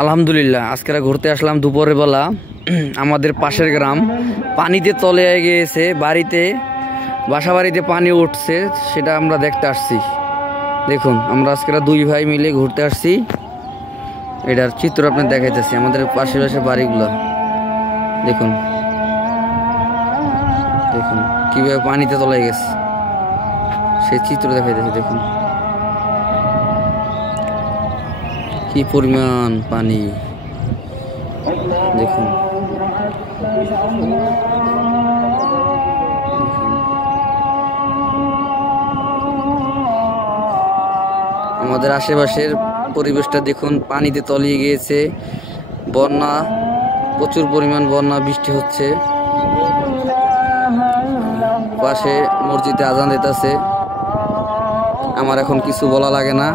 আলহামদুলিল্লাহ আজকে ঘুরতে আসলাম দুপুরের বেলা। আমাদের পাশের গ্রাম পানিতে তলে গিয়েছে, বাসা বাড়িতে পানি উঠছে, সেটা আমরা দেখতে আসছি। দেখুন আমরা আজকে দুই ভাই মিলে ঘুরতে আসছি, এটার চিত্র আপনি দেখাইতেছি। আমাদের পাশে বাড়িগুলো দেখুন, দেখুন কিভাবে পানিতে তলে গেছে সেই চিত্র দেখাইতেছি। দেখুন কি পরিমাণ পানি, দেখুন আমাদের আশেপাশের পরিবেশটা দেখুন, পানিতে তলিয়ে গিয়েছে। বন্যা, প্রচুর পরিমাণ বন্যা, বৃষ্টি হচ্ছে। পাশে মসজিদে আজান দিতেছে। আমার এখন কিছু বলা লাগে না।